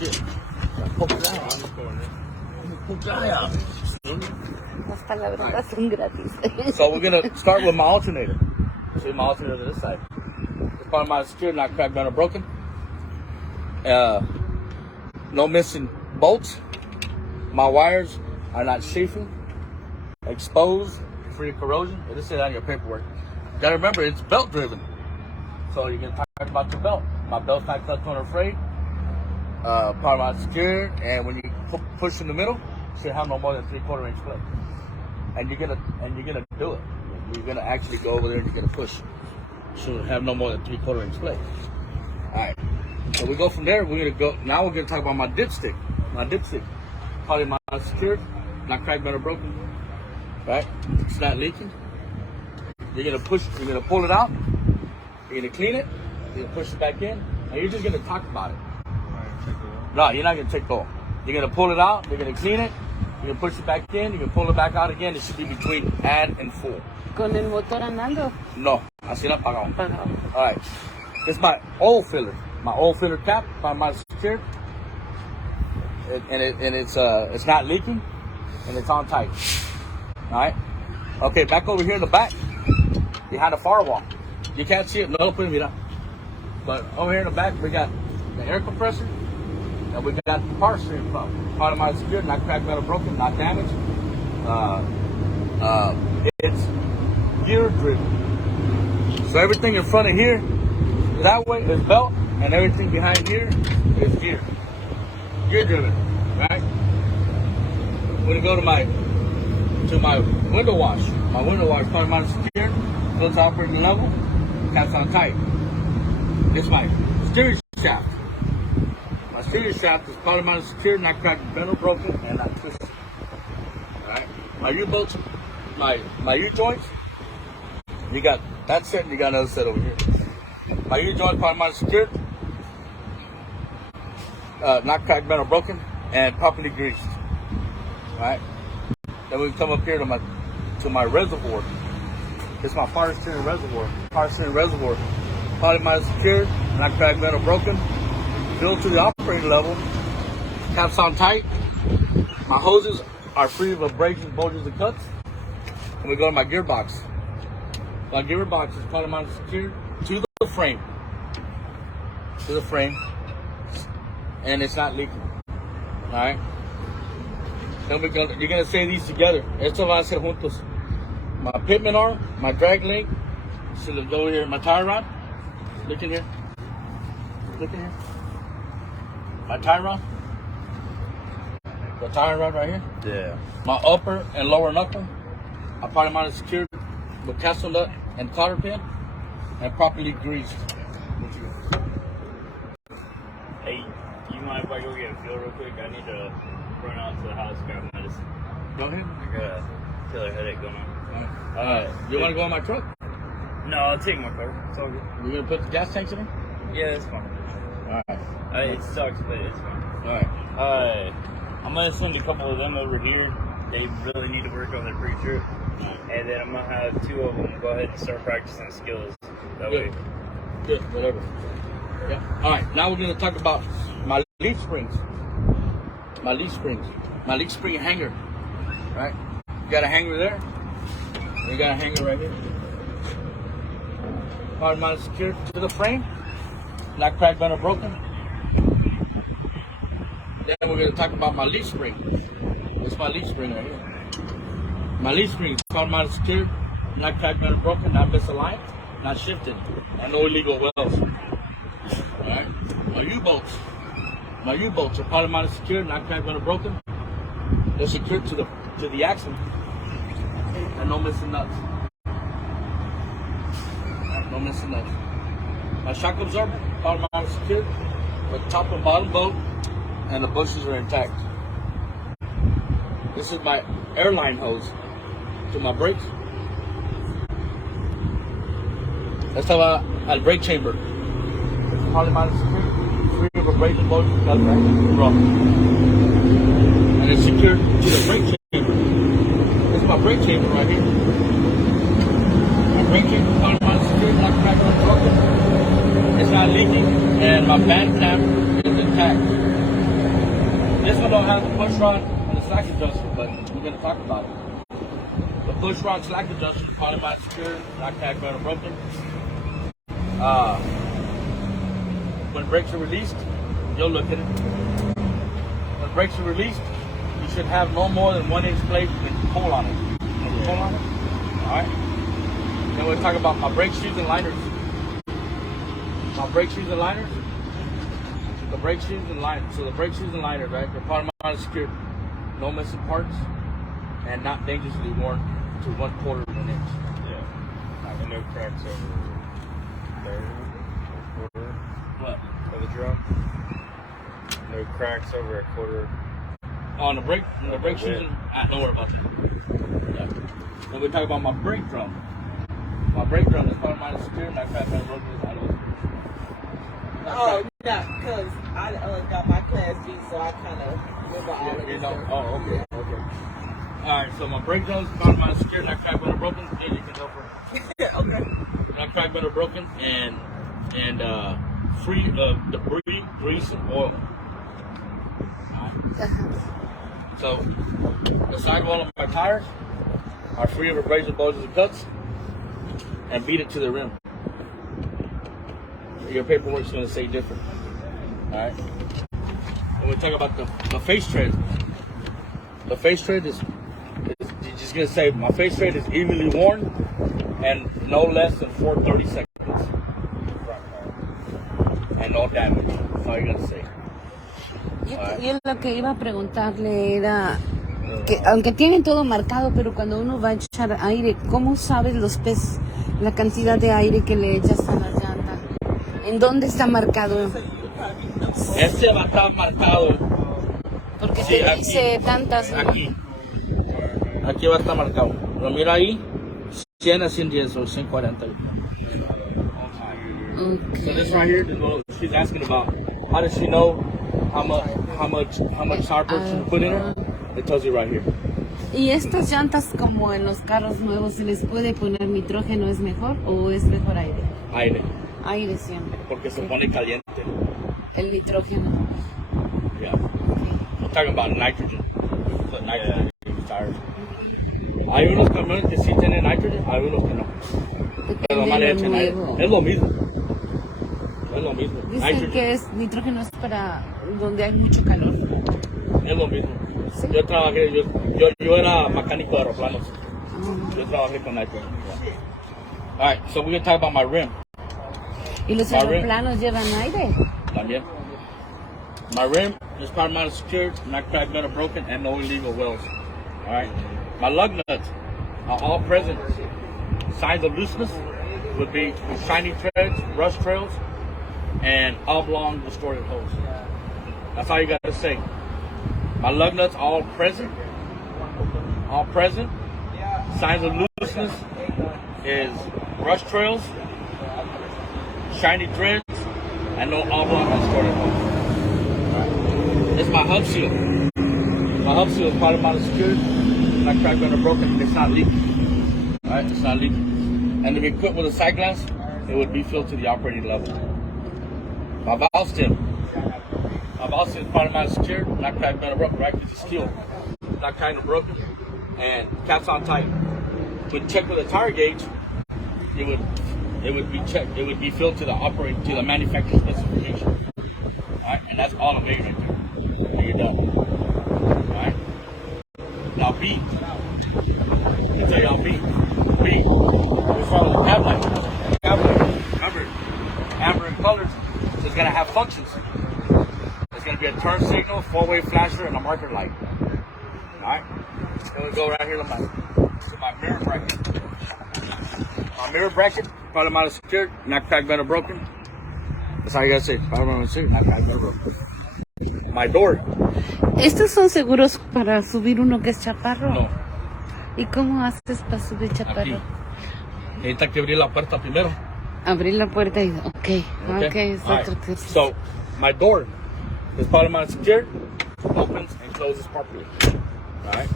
shit. Poke your eye out. Poke your eye out. Las palabras son gratis. So we're gonna start with my alternator. See my alternator to this side. This part of my security not cracked, bent, or broken. No missing bolts. My wires are not chafing, exposed, free of corrosion. This is on your paperwork. You gotta remember, it's belt driven. So you can talk about the belt. My belt's not cut, torn, or frayed. Part of my secured, and when you push in the middle, you should have no more than 3/4 inch play. And you're gonna do it. You're gonna actually go over there and you're gonna push. Should have no more than 3/4 inch play. All right. So we go from there. We're gonna talk about my dipstick. My dipstick, probably my secured, not cracked, bent, or broken. Right? It's not leaking. You're gonna push. You're gonna pull it out. You're gonna clean it. You're gonna push it back in, and you're just gonna talk about it. No, you're not gonna take off. You're gonna pull it out. You're gonna clean it. You're gonna push it back in. You're gonna pull it back out again. It should be between add and full. ¿Con el motor andando? No, así la apagamos. Apagado. All right. This is my oil filler. My oil filler cap by my secured, and it's not leaking, and it's on tight. All right. Okay, back over here in the back, behind the firewall. You can't see it. No, put it up. But over here in the back, we got the air compressor, and we got the power steering pump. Part of my secured, not cracked, metal, broken, not damaged. It's gear driven. So everything in front of here, that way is belt, and everything behind here is gear. Gear driven, right? We're gonna go to my window wash. My window wash, part of mine is secured, goes to operating level, caps on tight. It's my steering shaft. My steering shaft is part of mine is secured, not cracked, bent, or broken, and not twisted. Alright? My U-bolts, my U-joints, you got that set and you got another set over here. My U-joint, part of mine is secured, not cracked, bent, or broken, and properly greased. Alright? Then we come up here to my reservoir. It's my power steering reservoir. Power steering reservoir. Part of mine is secured, not cracked, bent, or broken. Built to the operating level. Caps on tight. My hoses are free of abrasions, bulges, and cuts. And we go to my gearbox. My gearbox is part of mine is secured to the frame. To the frame. And it's not leaking. Alright? Then you're gonna say these together. Esto va a ser juntos. My pitman arm, my drag link. So let's go over here. My tie rod. Look in here. Look in here. My tie rod. The tie rod right here. Yeah. My upper and lower knuckle. A part of mine is secured with castle nut and cotter pin and properly greased. Hey, you mind if I go get a feel real quick? I need to run out to the house, grab medicine. Go ahead. I got a killer headache going on. You want to go in my truck? No, I'll take my car. It's all good. You gonna put the gas tanks in there? Yeah, it's fine. All right. It sucks, but it's fine. All right. I'm gonna send a couple of them over here. They really need to work on their pre-trip. And then I'm gonna have 2 of them go ahead and start practicing skills. That way. Good, whatever. Yeah. All right, now we're gonna talk about my leaf springs. My leaf springs. My leaf spring hanger. Right? You got a hanger there. You got a hanger right here. Part of mine is secured to the frame. Not cracked, bent, or broken. Then we're gonna talk about my leaf spring. It's my leaf spring right here. My leaf spring, part of mine is secured. Not cracked, bent, or broken. Not misaligned. Not shifted. And no illegal welds. Alright? My U-bolts. My U-bolts are part of mine is secured, not cracked, bent, or broken. They're secured to the axle. And no missing nuts. No missing nuts. My shock absorber, part of mine is secured. With top and bottom bolt. And the bushes are intact. This is my airline hose to my brakes. Esta va al brake chamber. Probably mine is secured. Free of abrasion, bulges, and cuts, right? And it's secured to the brake chamber. This is my brake chamber right here. My brake chamber, probably mine is secured, not cracked, not broken. It's not leaking, and my band clamp is intact. This one don't have the push rod and the slack adjuster, but we're going to talk about it. The push rod slack adjuster is probably my secure, not tag better broken. When brakes are released, you'll look at it. When brakes are released, you should have no more than 1 inch plate and pull on it. Pull on it. Alright. Then we'll talk about my brake shoes and liners. My brake shoes and liners. The brake shoes and liners. So the brake shoes and liners, right? They're part of my secured. No missing parts and not dangerously worn to 1/4 of an inch. Yeah. And no cracks over there. What? Of the drum. No cracks over a quarter. On the brake shoes, don't worry about that. Yeah. Then we talk about my brake drum. My brake drum is part of my secure. My crash broken is out of it. Oh, yeah, because I got my class B, so I kind of remember all of this stuff. Oh, okay. Alright, so my brake drum is part of my secure. That crack better broken. Yeah, you can help her. Okay. That crack better broken and free of debris, grease, and oil. So the sidewall of my tires are free of abrasion, bulges, and cuts, and beat it to the rim. Your paperwork's going to say different. All right. When we talk about the face tread, the face tread is you're just going to say my face tread is evenly worn and no less than 430 seconds. And no damage. That's all you're going to say. Yo lo que iba a preguntarle era que aunque tienen todo marcado, pero cuando uno va a echar aire, ¿cómo sabes la cantidad de aire que le echas a la llanta? ¿En dónde está marcado? Este va a estar marcado. Porque Sí, te dice tantas. Aquí va a estar marcado. Lo mira ahí, 100 a 110 o 140. Okay. So this right here, she's asking about how does she know how much tire pressure to put in her? It tells you right here. ¿Y estas llantas como en los carros nuevos se les puede poner nitrógeno es mejor o es mejor aire? Aire, Aire siempre. porque se pone caliente. El nitrógeno. Yeah. We're talking about nitrogen. We put nitrogen in these tires. Hay unos camiones que sí tienen nitrogen, hay unos que no. Pero nomás le echan aire. Es lo mismo. Dicen Nitrogen. que nitrógeno es para donde hay mucho calor. Es lo mismo. Sí. Yo trabajé, yo era mecánico de aeroplanos. Yo trabajé con nitrogen. Yeah. Alright, so we're going to talk about my rim. ¿Y los My rim. aeroplanos llevan aire? También. My rim is part mounted secured, not cracked, none are broken, and no illegal welds. Alright. My lug nuts are all present. Signs of looseness would be shiny threads, rust trails, and oblong distorted holes. That's all you got to say. My lug nuts all present. All present. Signs of looseness is rust trails, shiny threads, and no oblong distorted holes. Right. This is my hub seal. My hub seal is part of my secured. Not cracked, bent, or broken. It's not leaking. Alright, it's not leaking. And to be equipped with a side glass, it would be filled to the operating level. My valve stem. My valve stem is part of my secured. Not cracked, bent, or broken. Right, it's steel. Not kind of broken. And caps on tight. When checked with a tire gauge, it would be checked. It would be filled to the manufacturer specification. Alright, and that's all I'm making right there. And you're done. Alright. Now B. Let me tell y'all B. B. We start with the cab light. Cab light. Remember, amber in colors is gonna have functions. It's gonna be a turn signal, four-way flasher, and a marker light. Alright. Then we go right here to my mirror bracket. My mirror bracket, probably mine is secured, not cracked, bent, or broken. That's all you gotta say. Probably mine is secured, not cracked, bent, or broken. My door. ¿Estos son seguros para subir uno que es chaparro? No. ¿Y cómo haces para subir chaparro? Aquí. Necesita que abrir la puerta primero. Abrir la puerta y... Ok, es All right. otro tipo. So, my door is probably mine secured, opens and closes properly. Alright?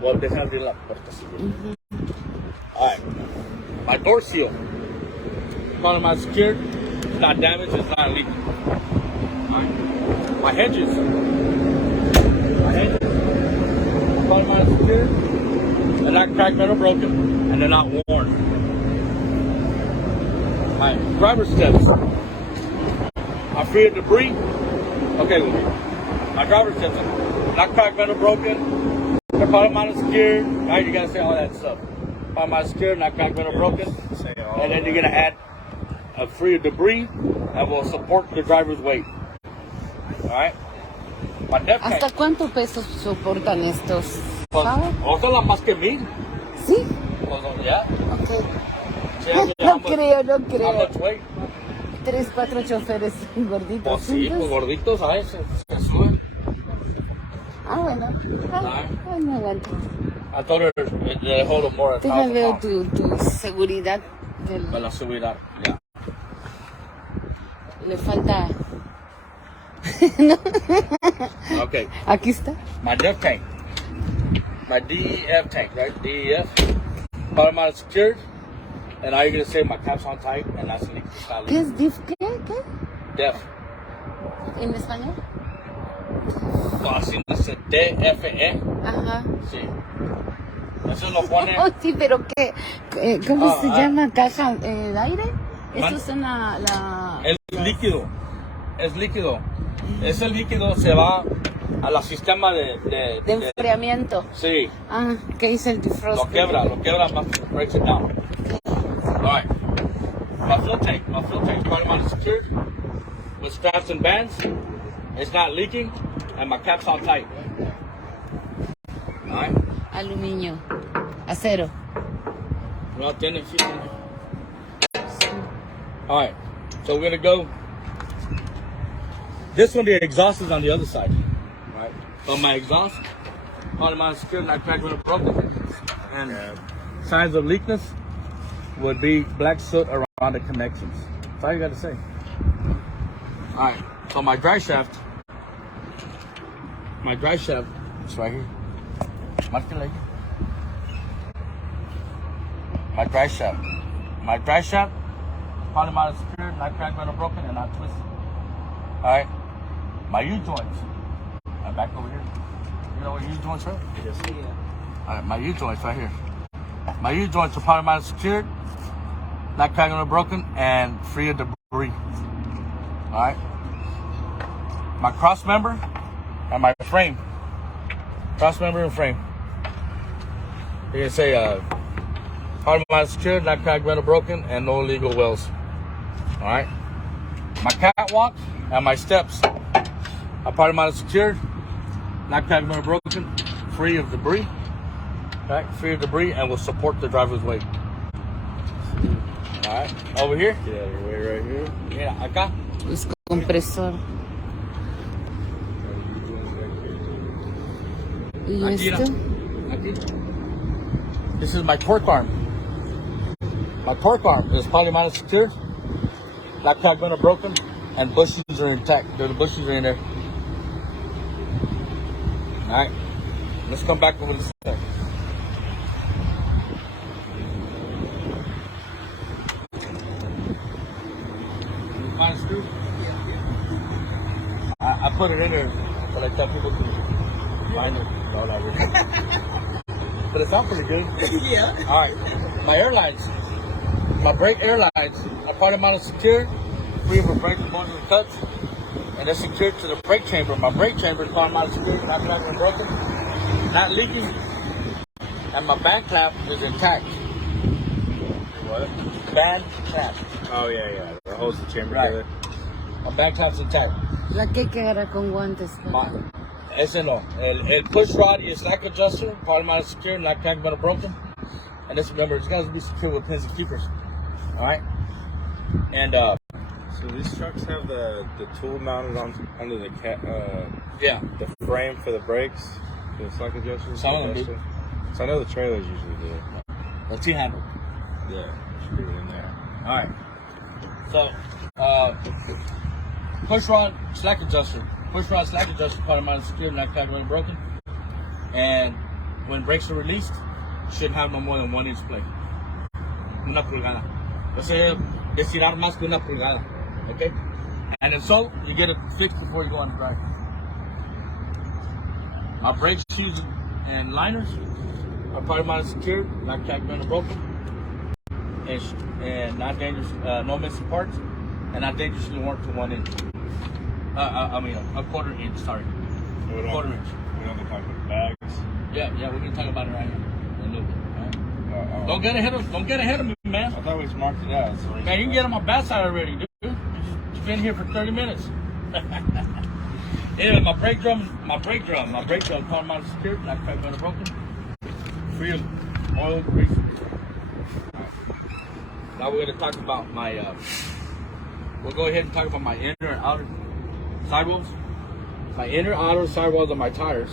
Well, deja abrir la puerta. Alright. My door seal. Probably mine secured, it's not damaged, it's not leaking. Alright? My hinges. engine, bottom line is secured, they're not cracked, metal broken, and they're not worn. Alright, driver steps. I'm free of debris. Okay, my driver steps, not cracked, metal broken, their bottom line is secured. Alright, you gotta say all that stuff. Bottom line is secured, not cracked, metal broken, and then you're gonna add a free of debris that will support the driver's weight. Alright. ¿Hasta cuánto peso soportan estos? ¿Sabes? Ojalá más que 1000. ¿Sí? Yeah. Okay. No creo, no How creo. much weight? 3, 4 choferes gorditos. Pues sí, juntos. pues gorditos, ¿sabes? Se suben. Ah, bueno. Ay, no aguanto. I told her they hold them more than Deja 1,000 veo pounds. tu seguridad. Para la seguridad, yeah. Le falta. Okay. Aquí está. My DEF tank. My DEF tank, right? DEF. Bottom out is secured. And all you're going to say, my cap's on tight, and that's leaking. ¿Qué es DIF? ¿Qué? DEF. ¿En español? Así dice DFE. Ajá. Sí. Eso lo pone. Oh, sí, pero ¿qué? ¿Cómo se llama? ¿Caja de aire? Esto es la... Es líquido. Es líquido. Ese líquido se va al sistema de enfriamiento. Sí. Ah, ¿qué dice el defrost? Lo quebra, breaks it down. Alright. My fuel tank bottom line is secured with straps and bands. It's not leaking, and my cap's on tight. Alright. Aluminio. Acero. No, tiene, sí, tiene. Alright. So we're gonna go. This one, the exhaust is on the other side. Right. So my exhaust, bottom line is secured, not cracked when it's broken. And signs of leakness would be black soot around the connections. That's all you got to say. All right. So my dry shaft is right here. My dry shaft, bottom line is secured, not cracked when it's broken, and not twisted. All right. My U-joints. I'm back over here. You know where U-joints are? Yes. All right, my U-joints right here. My U-joints are part of mine secured, not cracked or broken, and free of debris. All right. My cross member and my frame. Cross member and frame. You can say part of mine secured, not cracked or broken, and no illegal wells. All right. My catwalk and my steps. A part of mine is secured, not cracked or broken, free of debris. Right, free of debris, and will support the driver's weight. All right, over here. Get out of your way right here. Yeah, acá. Es compresor. ¿Y Aquí, esto? aquí. This is my torque arm. My torque arm is polymer secured, not cracked or broken, and bushings are intact. The bushings are in there. All right, let's come back over this thing. Find a screw? I put it in there, but I tell people to find it. No, not really. But it sounds pretty good. Yeah. All right, my airlines, my brake airlines, are part of mine is secured, free of brake components and cuts, and they're secured to the brake chamber. My brake chamber is part of mine is secured, not cracked and broken, not leaking, and my band clamp is intact. What? Band clamp. Oh, yeah. It holds the chamber Right. together. My band clamp's intact. La que hay que agarrar con guantes. Ese no. El push rod y slack adjuster, part of mine is secure, not cracked but broken. And just remember, it's got to be secure with pins and keepers. All right. And So these trucks have the tool mounted under the yeah, the frame for the brakes, the slack adjusters. Some of them do. So I know the trailers usually do. the T-handle. Yeah, should be in there. All right. So push rod slack adjuster. Push rod slack adjuster, part of mine is secure, not cracked but broken. And when brakes are released, should have no more than 1 inch plate. Una pulgada. Entonces, estirar más que una pulgada. Okay? And then so, you get it fixed before you go on the drive. My brake shoes and liners are part of my secured, not cracked, bent, or broken, and not dangerous, no missing parts, and not dangerously worn to 1 inch. I mean a quarter inch. Sorry, quarter inch. We don't talk about bags. Yeah, we can talk about it right here in a little bit. Right? Don't get ahead of me, man. I thought we just marked it out. So Man, you can get on my backside already, dude. You've been here for 30 minutes. Anyway, my brake drum, part of my secured, not cracked, bent, or broken. Free of oil, grease. Now we're going to talk about my, we'll go ahead and talk about my inner and outer sidewalls. My inner outer sidewalls of my tires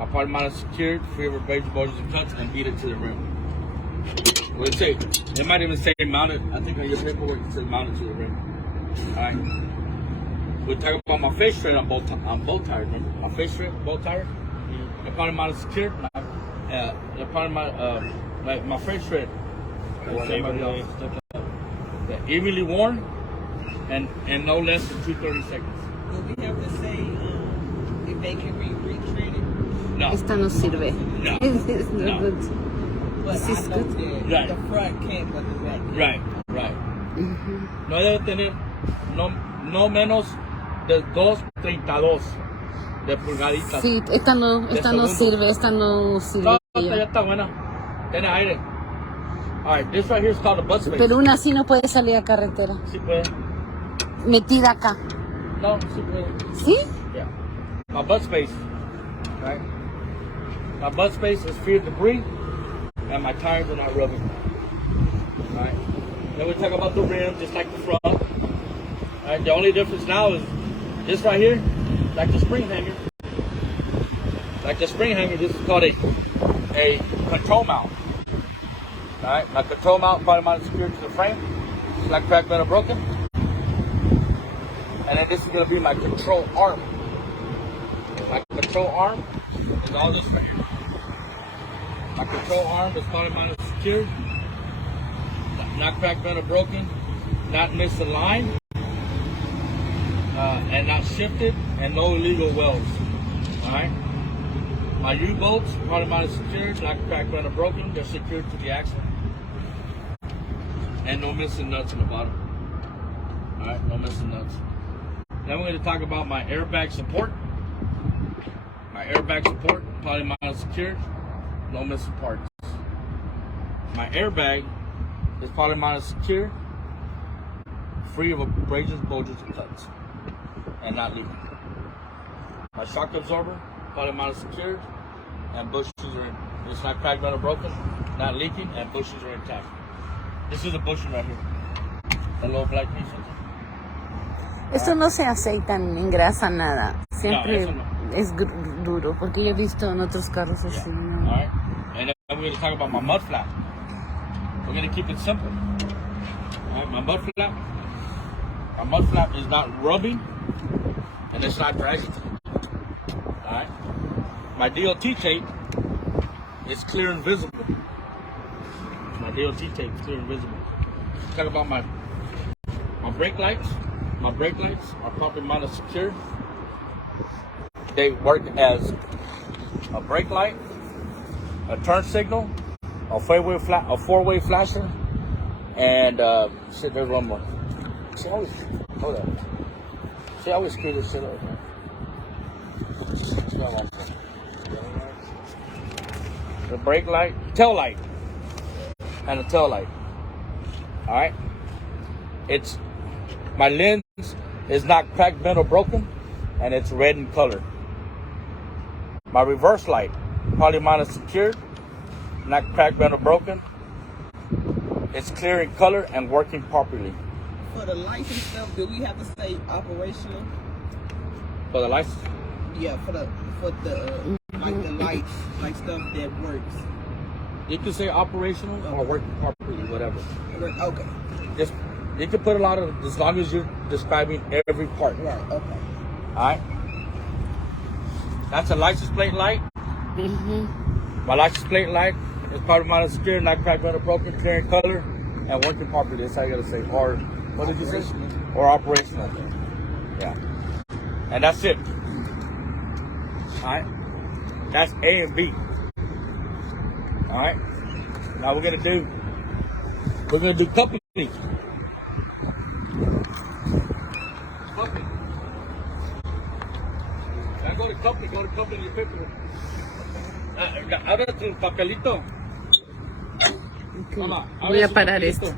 are part of mine secured, free of abrasions, bulges, and cuts, and beat it to the rim. Let's say, it might even say mounted, I think on your paperwork it says mounted to the rim. Alright. We'll talk about my face tread on both tires, remember? My face tread, both tires. The part of mine secured, the part of my face tread. Evenly worn and no less than 230 seconds. Will we have to say if they can be retreated? No. Esta no sirve. No. It's no No. good. But This I is know good. that Right. the front can't, but the back can. Right. No debe tener no menos de 2.32 de pulgaditas. Sí, esta no segundo. sirve, esta no No, sirve. esta ya está buena. Tiene aire. Alright, this right here is called a butt space. Pero una así no puede salir a carretera. Sí puede. Metida acá. No, sí puede. ¿Sí? Yeah. My butt space. Right? My butt space is free of debris and my tires are not rubbing. Alright. Then we talk about the rim, just like the front. Alright, the only difference now is this right here, like the spring hanger. Like the spring hanger, this is called a control mount. Alright, my control mount probably mounted secured to the frame. It's not cracked, bent, or broken. And then this is going to be my control arm. My control arm is all this right here. My control arm is probably mounted secured. Not cracked, bent, or broken. Not misaligned. And not shifted. And no illegal welds. Alright. My U-bolts, part of mine is secured, not cracked, bent, or broken. They're secured to the axle. And no missing nuts in the bottom. Alright, no missing nuts. Then we're going to talk about my airbag support. My airbag support, part of mine is secured. No missing parts. My airbag is part of mine is secured. Free of abrasions, bulges, and cuts. And not leaking. My shock absorber, part of mine is secured, and bushes are in. It's not cracked, bent, or broken, not leaking, and bushes are intact. This is a bushing right here. A little black piece. Esto no se aceita ni engrasa nada. Siempre eso no. es duro, porque yo he visto en otros carros así. ¿No? Alright. And then we're going to talk about my mud flap. We're going to keep it simple. Alright, my mud flap. My mud flap is not rubbing, and it's not dragging. Alright. My DOT tape is clear and visible. My DOT tape is clear and visible. Talk about my brake lights. My brake lights are properly mounted secure. They work as a brake light, a turn signal, a four-way flasher, and shit. There's one more. See, hold on. See, I always screw this shit up. The brake light, tail light, and a tail light. All right. It's my lens is not cracked, bent, or broken, and it's red in color. My reverse light, probably mine is secured, not cracked, bent, or broken. It's clear in color and working properly. For the lights and stuff, do we have to say operational? For the lights, Yeah, for the like the lights, like stuff that works. you can say operational or working properly, whatever. Okay. Just you can put a lot of, as long as you're describing every part. Right. Okay. All right. That's a license plate light. Mm-hmm. My license plate light is part of my security, not cracked, bent, or broken, clear in color, and working properly. That's how you gotta say. Or what did you say? Or operational. Yeah. And that's it. All right. That's A and B. All right. Now we're gonna do coupling. Coupling. Now go to coupling your paper. Ahora tu papelito. Ok. Voy a parar esto.